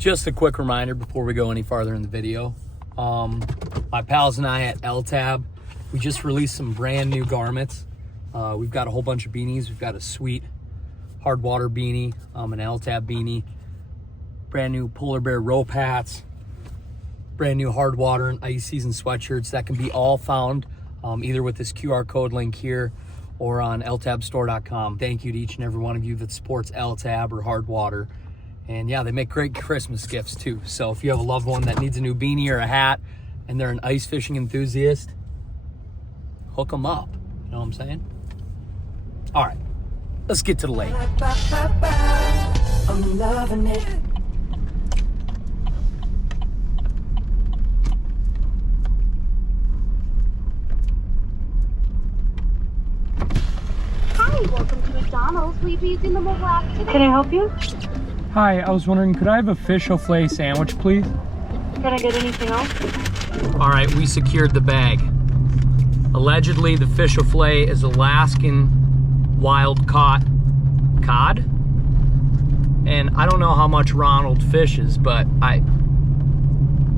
Just a quick reminder before we go any farther in the video. My pals and I at LTAB, we just released some brand new garments. We've got a whole bunch of beanies. We've got a sweet hard water beanie, an LTAB beanie, brand new polar bear rope hats, brand new hard water and ice season sweatshirts that can be all found either with this QR code link here or on ltabstore.com. Thank you to each and every one of you that supports LTAB or hard water. And yeah, they make great Christmas gifts too. So if you have a loved one that needs a new beanie or a hat and they're an ice fishing enthusiast, hook them up. You know what I'm saying? All right, let's get to the lake. I'm loving it. Hi, welcome to McDonald's. Will you be using the mobile app today? Can I help you? Hi, I was wondering, could I have a Filet-O-Fish sandwich, please? Can I get anything else? All right, we secured the bag. Allegedly, the Filet-O-Fish is Alaskan wild caught cod. And I don't know how much Ronald fishes, but I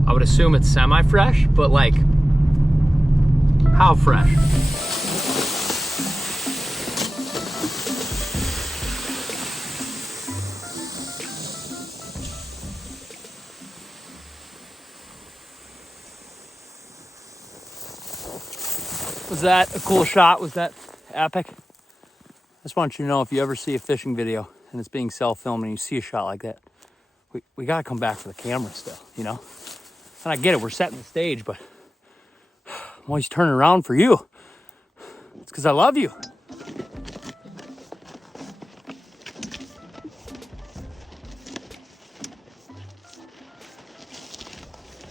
would assume it's semi-fresh, but like, how fresh? Was that a cool shot? Was that epic? I just want you to know, if you ever see a fishing video and it's being self-filmed and you see a shot like that, we gotta come back for the camera still, you know? And I get it, we're setting the stage, but I'm always turning around for you. It's because I love you.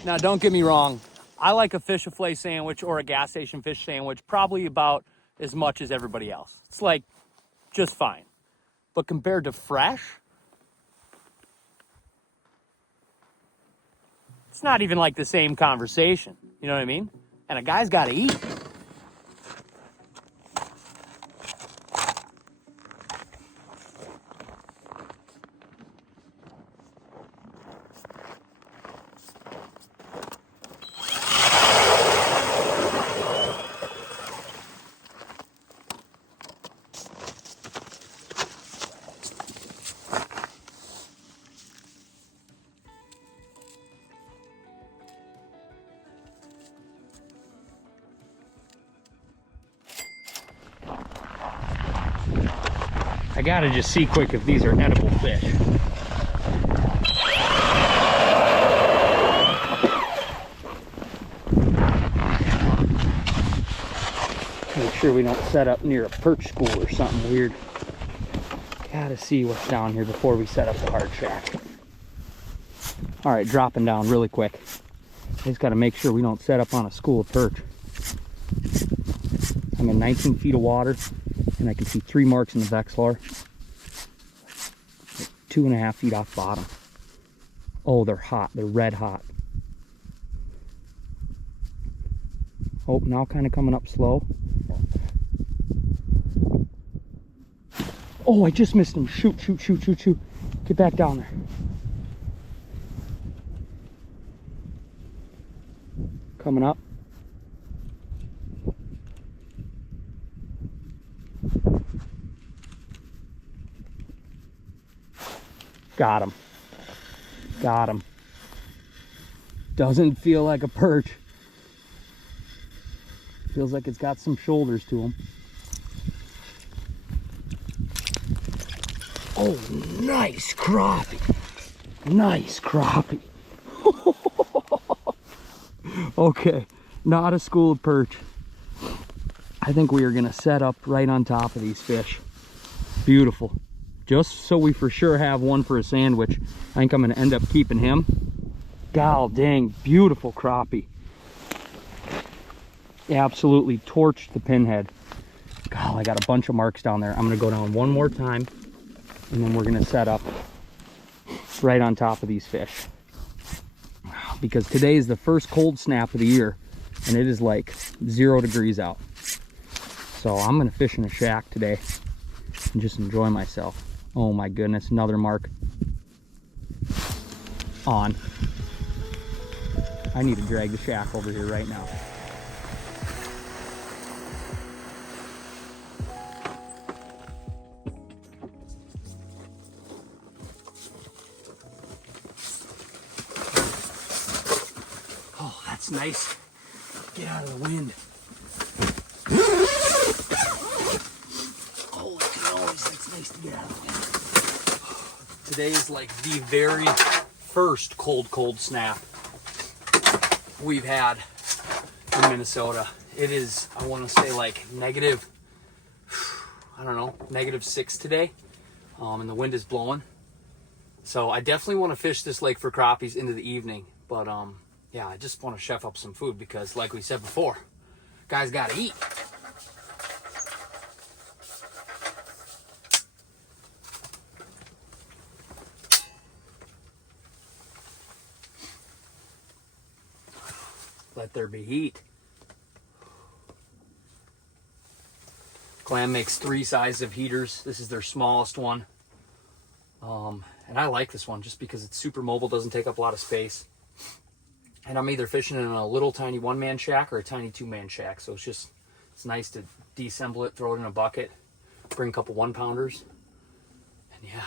Now, don't get me wrong. I like a Filet-O-Fish sandwich or a gas station fish sandwich probably about as much as everybody else. It's like just fine. But compared to fresh, it's not even like the same conversation. You know what I mean? And a guy's got to eat. I gotta just see quick if these are edible fish. Make sure we don't set up near a perch school or something weird. Gotta see what's down here before we set up the hard shack. All right, dropping down really quick. I just gotta make sure we don't set up on a school of perch. I'm in 19 feet of water, and I can see 3 marks in the Vexilar. 2.5 feet off bottom. Oh, they're hot. They're red hot. Oh, now kind of coming up slow. Oh, I just missed him. Shoot, shoot, shoot, shoot, shoot. Get back down there. Coming up. Got him. Got him. Doesn't feel like a perch. Feels like it's got some shoulders to him. Oh, nice crappie. Nice crappie. Okay, not a school of perch. I think we are gonna set up right on top of these fish. Beautiful. Just so we for sure have one for a sandwich. I think I'm gonna end up keeping him. God dang, beautiful crappie. Absolutely torched the pinhead. God, I got a bunch of marks down there. I'm gonna go down one more time and then we're gonna set up right on top of these fish. Because today is the first cold snap of the year and it is like 0 degrees out. So I'm gonna fish in a shack today and just enjoy myself. Oh my goodness, another mark. on. I need to drag the shack over here right now. Oh, that's nice. Get out of the wind. Holy cannoli, that's nice to get out of the wind. Today is like the very first cold snap we've had in Minnesota. It is, I want to say, like negative, I don't know, -6 today, and the wind is blowing. So I definitely want to fish this lake for crappies into the evening, but yeah, I just want to chef up some food because, like we said before, guys gotta eat. Let there be heat. Clam makes 3 sizes of heaters. This is their smallest one. And I like this one just because it's super mobile, doesn't take up a lot of space. And I'm either fishing in a little tiny 1-man shack or a tiny 2-man shack. So it's nice to deassemble it, throw it in a bucket, bring a couple 1-pounders. And yeah,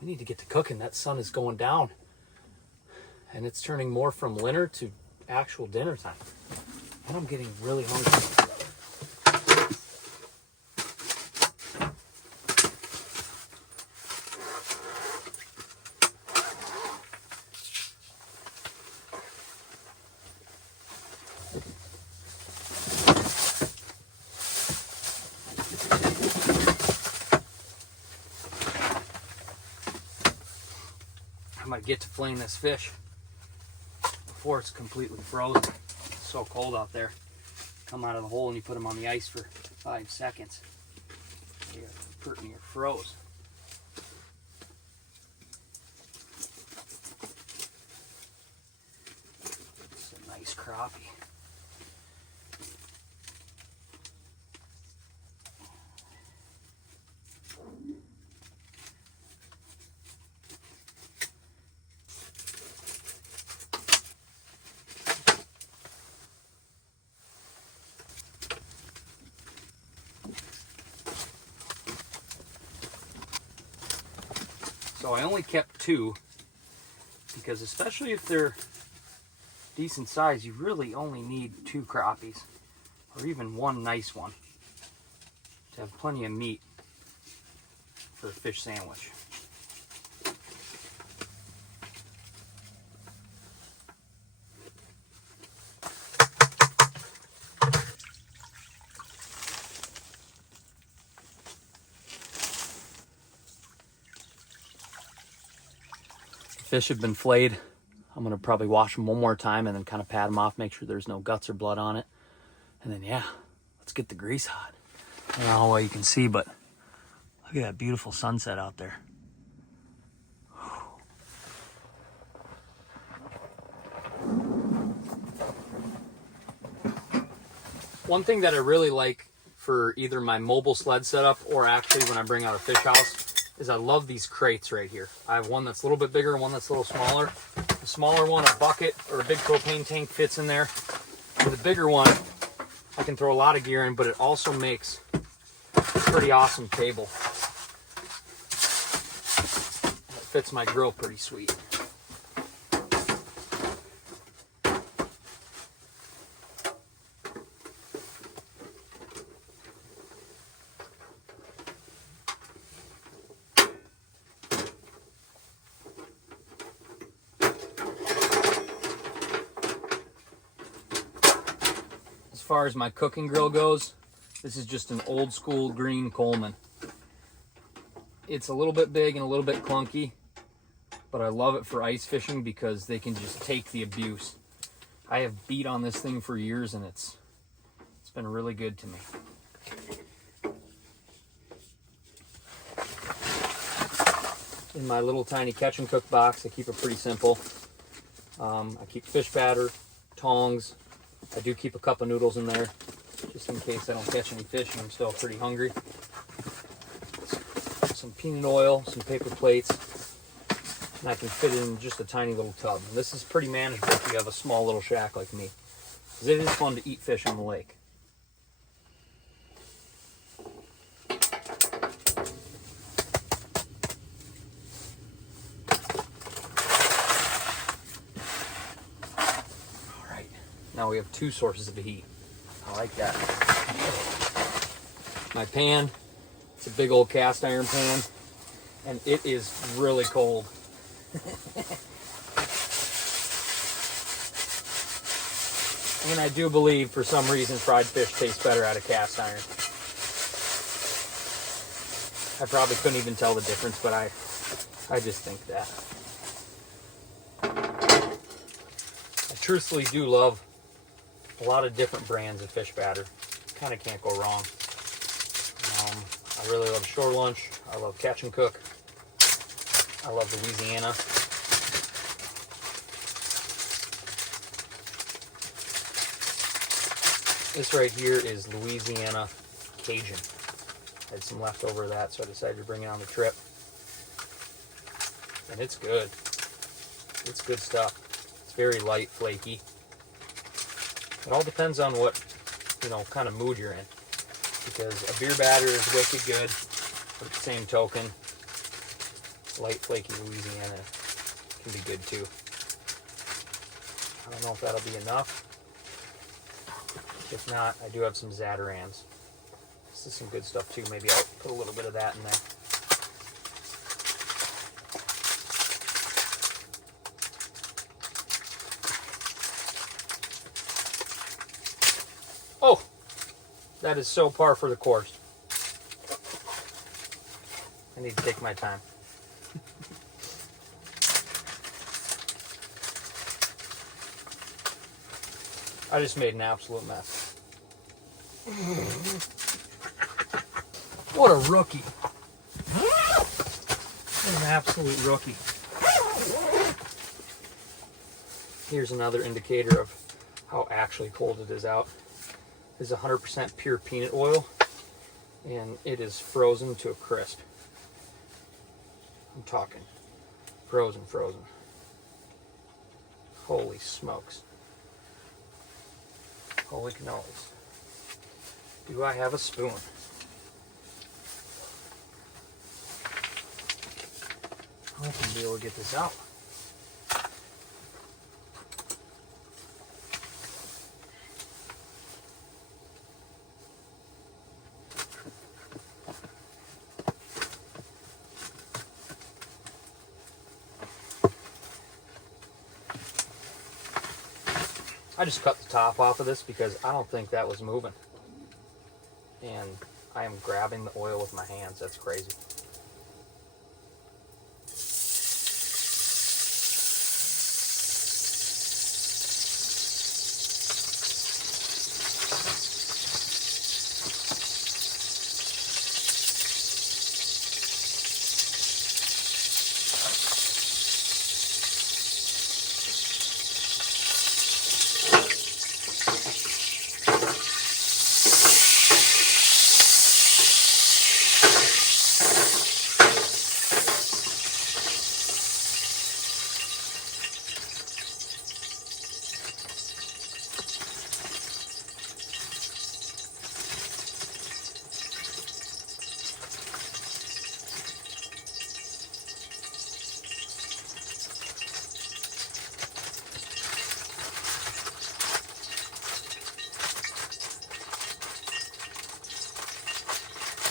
we need to get to cooking. That sun is going down. And it's turning more from winter to actual dinner time. And I'm getting really hungry. I'm gonna get to flaying this fish before it's completely frozen. It's so cold out there. Come out of the hole and you put them on the ice for 5 seconds. You're pretty near froze. It's a nice crappie. So I only kept 2 because, especially if they're decent size, you really only need 2 crappies or even 1 nice one to have plenty of meat for a fish sandwich. Fish have been flayed. I'm gonna probably wash them one more time and then kind of pat them off, make sure there's no guts or blood on it. And then yeah, let's get the grease hot. I don't know how well you can see, but look at that beautiful sunset out there. One thing that I really like for either my mobile sled setup or actually when I bring out a fish house is I love these crates right here. I have one that's a little bit bigger and one that's a little smaller. The smaller one, a bucket or a big propane tank fits in there. And the bigger one, I can throw a lot of gear in, but it also makes a pretty awesome table. It fits my grill pretty sweet. As far as my cooking grill goes, this is just an old school green Coleman. It's a little bit big and a little bit clunky, but I love it for ice fishing because they can just take the abuse. I have beat on this thing for years and it's been really good to me. In my little tiny catch and cook box, I keep it pretty simple. I keep fish batter, tongs. I do keep a cup of noodles in there, just in case I don't catch any fish and I'm still pretty hungry. Some peanut oil, some paper plates, And I can fit it in just a tiny little tub. And this is pretty manageable if you have a small little shack like me. Because it is fun to eat fish in the lake. Alright, now we have 2 sources of heat. I like that. My pan, it's a big old cast iron pan, and it is really cold. And I do believe, for some reason, fried fish tastes better out of cast iron. I probably couldn't even tell the difference, but I just think that. I truthfully do love a lot of different brands of fish batter. Kind of can't go wrong. I really love Shore Lunch. I love Catch and Cook. I love Louisiana. This right here is Louisiana Cajun. I had some leftover of that, so I decided to bring it on the trip. And it's good. It's good stuff. It's very light, flaky. It all depends on what, kind of mood you're in. Because a beer batter is wicked good, but at the same token, light, flaky Louisiana can be good too. I don't know if that'll be enough. If not, I do have some Zatarans. This is some good stuff too. Maybe I'll put a little bit of that in there. Oh, that is so par for the course. I need to take my time. I just made an absolute mess. What a rookie. What an absolute rookie. Here's another indicator of how actually cold it is out. This is 100% pure peanut oil, and it is frozen to a crisp. I'm talking frozen. Holy smokes. Holy cannolis. Do I have a spoon? I hope I'll be able to get this out. I just cut the top off of this because I don't think that was moving. And I am grabbing the oil with my hands. That's crazy.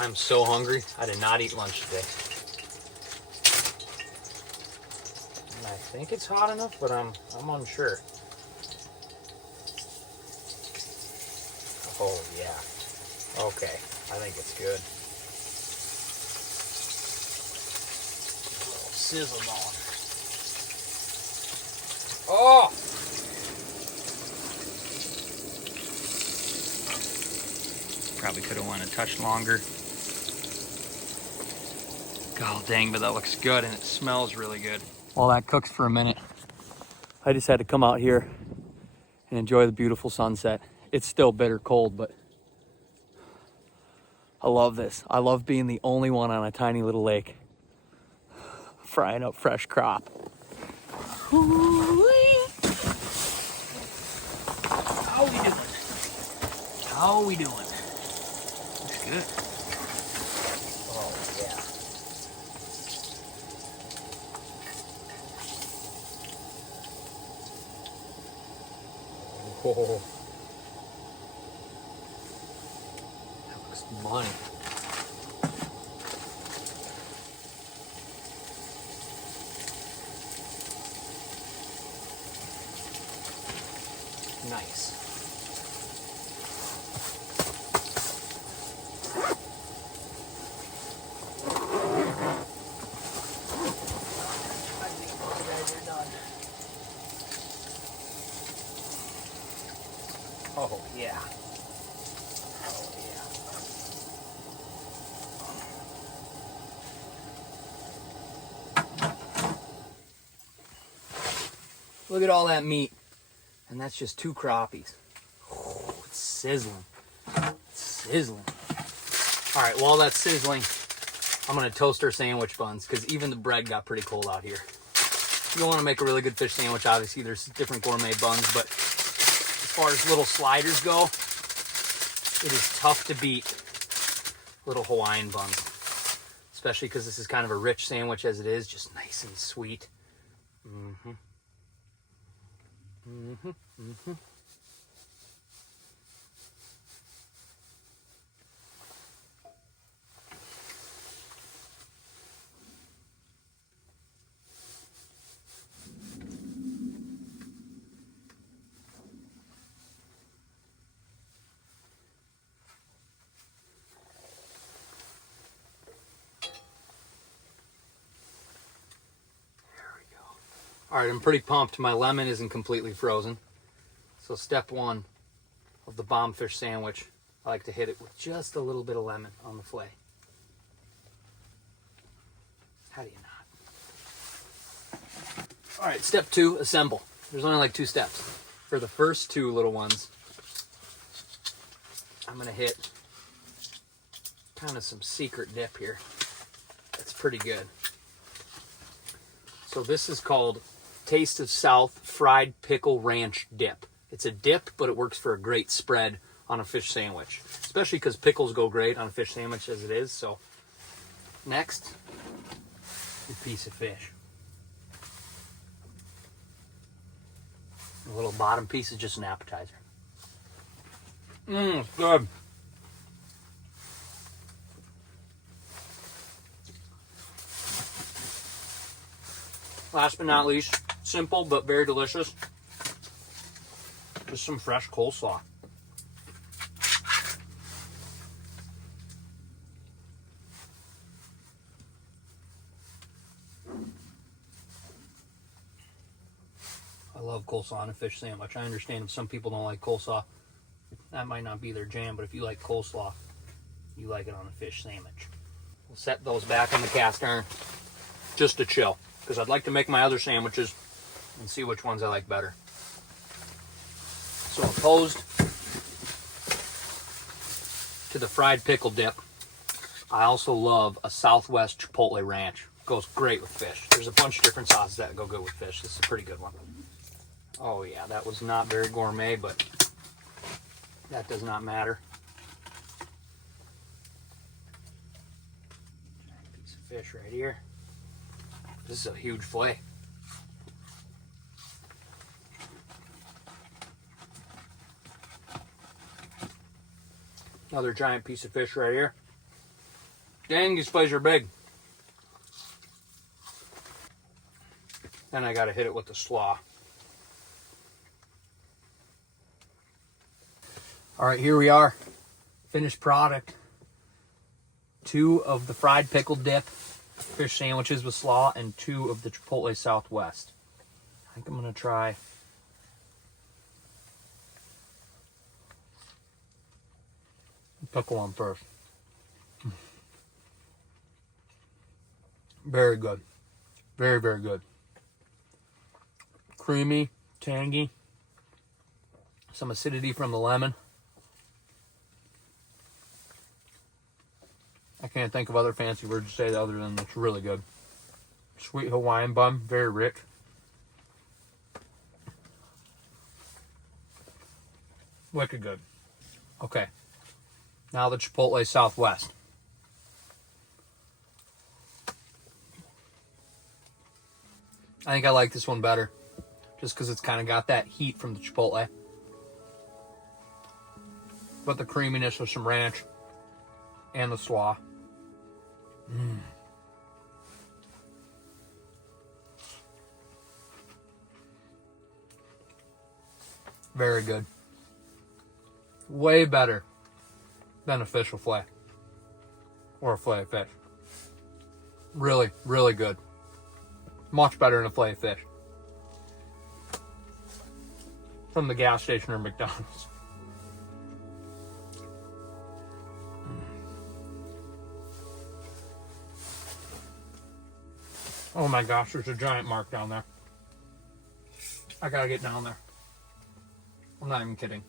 I'm so hungry. I did not eat lunch today. And I think it's hot enough, but I'm unsure. Oh yeah. Okay, I think it's good. A little sizzle on. Oh! Probably could have went a touch longer. God dang, but that looks good and it smells really good. While that cooks for a minute, I just had to come out here and enjoy the beautiful sunset. It's still bitter cold, but I love this. I love being the only one on a tiny little lake. frying up fresh crop. Ooh-wee. How we doing? How we doing? Looks good. Oh yeah. Oh. That looks money. Nice. I think you guys are done. Oh yeah. Oh yeah. Look at all that meat. And that's just 2 crappies. Oh, it's sizzling. It's sizzling. All right, while that's sizzling, I'm gonna toast our sandwich buns because even the bread got pretty cold out here. If you want to make a really good fish sandwich, obviously there's different gourmet buns, but as far as little sliders go, it is tough to beat little Hawaiian buns, especially because this is kind of a rich sandwich as it is, just nice and sweet. Mm-hmm. Mm-hmm. Mm-hmm. All right, I'm pretty pumped. My lemon isn't completely frozen. So step 1 of the bomb fish sandwich, I like to hit it with just a little bit of lemon on the fillet. How do you not? All right, step 2, assemble. There's only like 2 steps. For the first 2 little ones, I'm gonna hit kind of some secret dip here. That's pretty good. So this is called Taste of South Fried Pickle Ranch Dip. It's a dip, but it works for a great spread on a fish sandwich, especially because pickles go great on a fish sandwich as it is. So next, your piece of fish. The little bottom piece is just an appetizer. Good. Last but not least, simple but very delicious, just some fresh coleslaw. I love coleslaw on a fish sandwich. I understand if some people don't like coleslaw, that might not be their jam, but if you like coleslaw, you like it on a fish sandwich. We'll set those back on the cast iron just to chill, because I'd like to make my other sandwiches and see which ones I like better. So opposed to the fried pickle dip, I also love a Southwest Chipotle Ranch. Goes great with fish. There's a bunch of different sauces that go good with fish. This is a pretty good one. Oh yeah, that was not very gourmet, but that does not matter. Piece of fish right here. This is a huge fillet. Another giant piece of fish right here. Dang, these fillets are big. Then I gotta hit it with the slaw. All right, here we are. Finished product. 2 of the fried pickle dip fish sandwiches with slaw and 2 of the Chipotle Southwest. I think I'm gonna try pickle one first. Very good. Very, very good. Creamy, tangy, some acidity from the lemon. I can't think of other fancy words to say other than it's really good. Sweet Hawaiian bun, very rich. Wicked good. Okay, now the Chipotle Southwest. I think I like this one better, just because it's kind of got that heat from the Chipotle. But the creaminess with some ranch and the slaw. Very good. Way better than a fish fillet or a Filet-O-Fish. Really, really good. Much better than a Filet-O-Fish from the gas station or McDonald's. Oh my gosh, there's a giant mark down there. I gotta get down there. I'm not even kidding.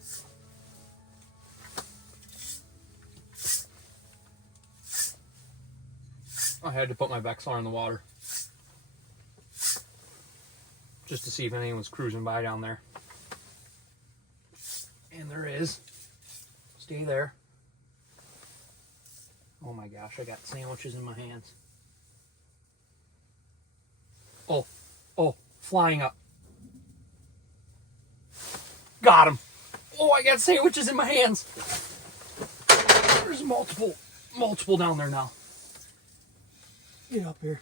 I had to put my Vexlar in the water just to see if anyone was cruising by down there. And there is. Stay there. Oh my gosh, I got sandwiches in my hands. Oh, flying up. Got him. Oh, I got sandwiches in my hands. There's multiple down there now. Get up here.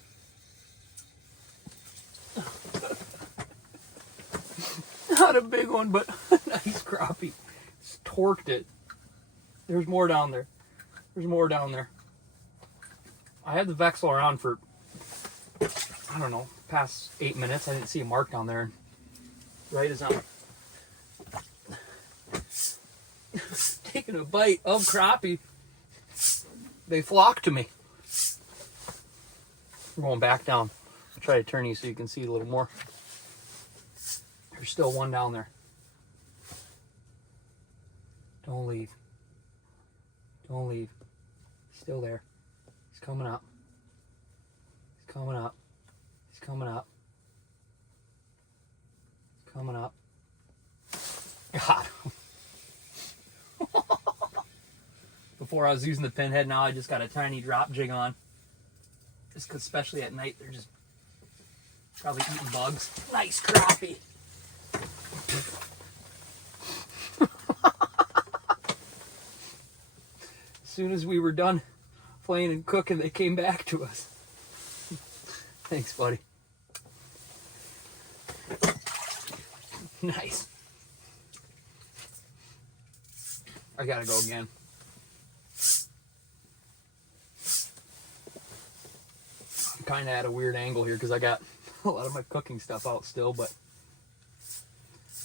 Not a big one, but a nice crappie. Just torqued it. There's more down there. There's more down there. I had the Vexlar on for, I don't know, past 8 minutes. I didn't see a mark down there. Right as I'm taking a bite of crappie, they flock to me. We're going back down. I'll try to turn you so you can see a little more. There's still one down there. Don't leave. Don't leave. He's still there. He's coming up. He's coming up. He's coming up. He's coming up. Got him. Before I was using the pinhead, now I just got a tiny drop jig on. Just 'cause especially at night, they're just probably eating bugs. Nice crappie. As soon as we were done playing and cooking, they came back to us. Thanks, buddy. Nice. I gotta go again. I'm kind of at a weird angle here because I got a lot of my cooking stuff out still, but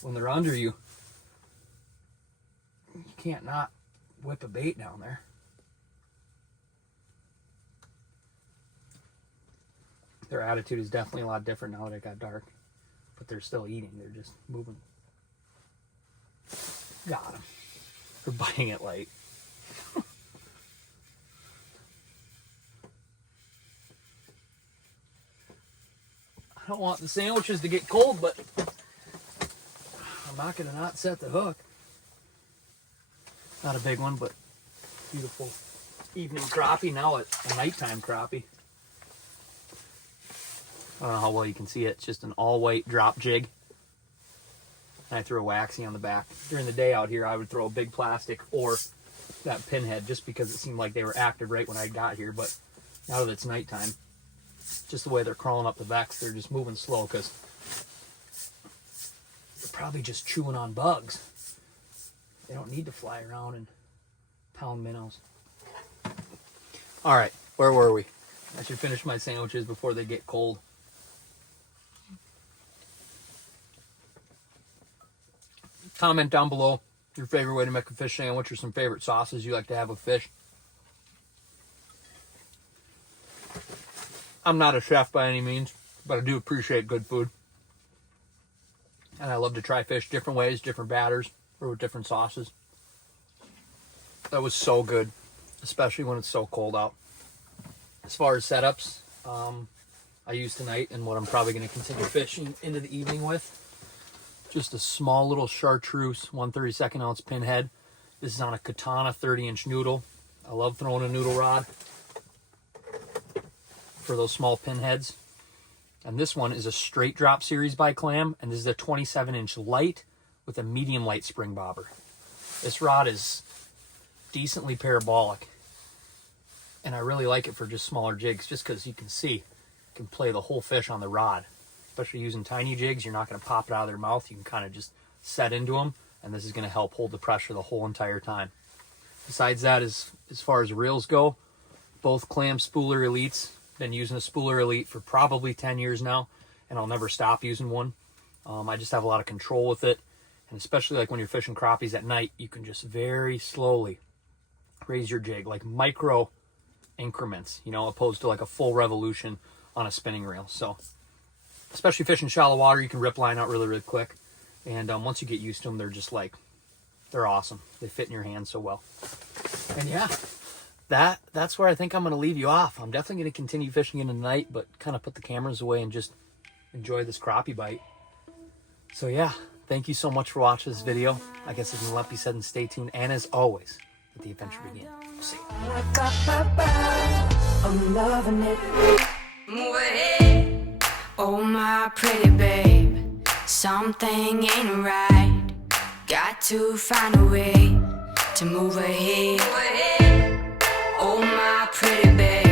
when they're under you, you can't not whip a bait down there. Their attitude is definitely a lot different now that it got dark, but they're still eating. They're just moving. Got them. They're biting it light. I don't want the sandwiches to get cold, but I'm not going to not set the hook. Not a big one, but beautiful evening crappie. Now it's a nighttime crappie. I don't know how well you can see it. It's just an all-white drop jig. And I threw a waxy on the back. During the day out here, I would throw a big plastic or that pinhead just because it seemed like they were active right when I got here. But now that it's nighttime, just the way they're crawling up the Vex, they're just moving slow because they're probably just chewing on bugs. They don't need to fly around and pound minnows. All right, where were we? I should finish my sandwiches before they get cold. Comment down below your favorite way to make a fish sandwich or some favorite sauces you like to have with fish. I'm not a chef by any means, but I do appreciate good food. And I love to try fish different ways, different batters, or with different sauces. That was so good, especially when it's so cold out. As far as setups, I used tonight and what I'm probably going to continue fishing into the evening with. Just a small little chartreuse 1/32 ounce pinhead. This is on a Katana 30-inch noodle. I love throwing a noodle rod for those small pinheads. And this one is a straight drop series by Clam, and this is a 27-inch light with a medium light spring bobber. This rod is decently parabolic, and I really like it for just smaller jigs, just because you can see, you can play the whole fish on the rod. Especially using tiny jigs, you're not going to pop it out of their mouth. You can kind of just set into them, and this is going to help hold the pressure the whole entire time. Besides that, as far as reels go, both Clam Spooler Elites. Been using a Spooler Elite for probably 10 years now, and I'll never stop using one. I just have a lot of control with it, and especially like when you're fishing crappies at night, you can just very slowly raise your jig, like micro increments, you know, opposed to like a full revolution on a spinning reel. So, especially fishing shallow water, you can rip line out really, really quick, and once you get used to them, they're just like, they're awesome. They fit in your hand so well. And yeah. That's where I think I'm going to leave you off. I'm definitely going to continue fishing in the night, but kind of put the cameras away and just enjoy this crappie bite. So yeah, thank you so much for watching this video. I guess it can let be said, and stay tuned. And as always, let the adventure begin. See you. I'm loving it. Move ahead, oh my pretty babe. Something ain't right. Got to find a way to move ahead. Oh my pretty babe.